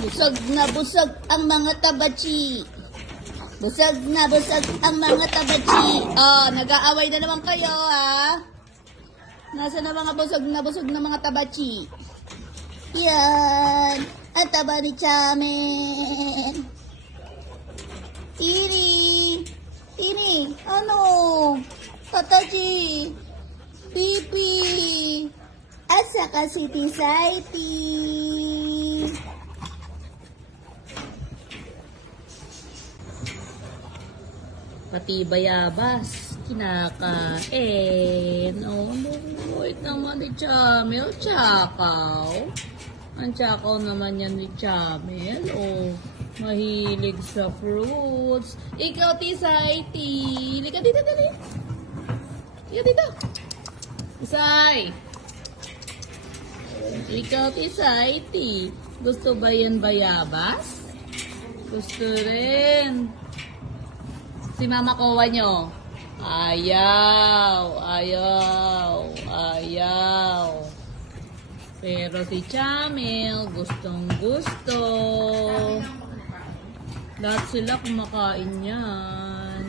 Busog ang mga tabachi. Busog ang mga tabachi. Oh, nag-aaway na naman kayo, ha? Nasa na mga busog na mga tabachi? Yan. Ang taba ni Chamen. Tini, ano? Tatachi. Pipi. At saka si Tisaiti. Pati bayabas, kinakain. Oh, wait naman ni Chamel. Tsakaw. Ang tsakaw naman yan ni Chamel. Oh, mahilig sa fruits. Ikaw, Tisaiti. Lika dito, dali. Lika dito. Tisay. Ikaw, Tisaiti. Gusto ba yan bayabas? Gusto rin. Si Mama Kowa nyo. Ayaw. Pero si Chamel, gustong gusto. Lahat sila kumakain yan.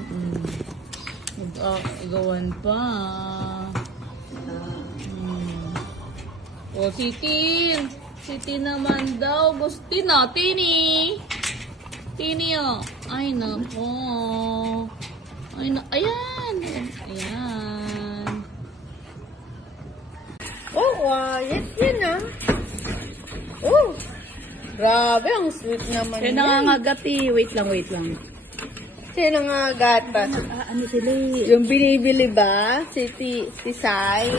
Mag-agawan pa. O si Tin. Si Tin naman daw. Gusto na, Tini. Tini, oh. Ay, nako. Ayan. Oh, quiet yan ah. Oh, grabe, ang sweet naman Kaya yan. nangangagati. Wait lang. Sino nga gata? Ano sila Yung binibili ba? Si Tisay?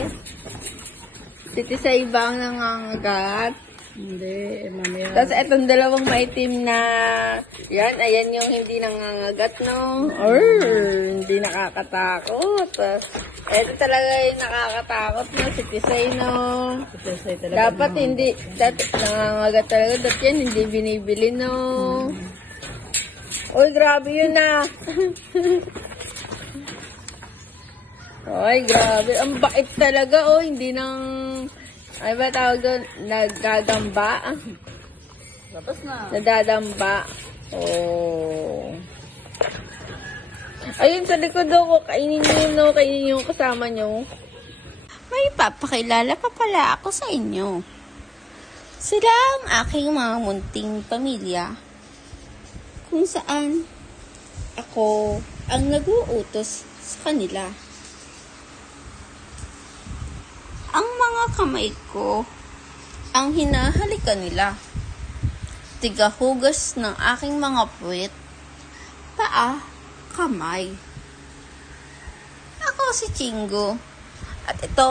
Si Tisay ba ang nangangagat? Hindi, mamaya. Tapos etong dalawang maitim na, yan, ayan yung hindi nangangagat, no? Hindi nakakatakot. Ito talaga yung nakakatakot, no? Si Tisay, no? Dapat hindi, nangangagat talaga. Dapat yan, hindi binibili, no? Uy, grabe yun, na. Uy, grabe. Ang bait talaga, oh. Hindi nang... Ay ba tawag doon? Nagdadamba? Tapos na. Nadadamba. Oh. Ayun, sa likod ako. Kainin nyo yun, no? Kainin nyo yung kasama nyo. May papakilala pa pala ako sa inyo. Sila ang aking mga munting pamilya. Kung saan ako ang nag-uutos sa kanila. Ang mga kamay ko ang hinahalikan nila. Tigahugas ng aking mga puwet, paa, kamay. Ako si Chingo. At ito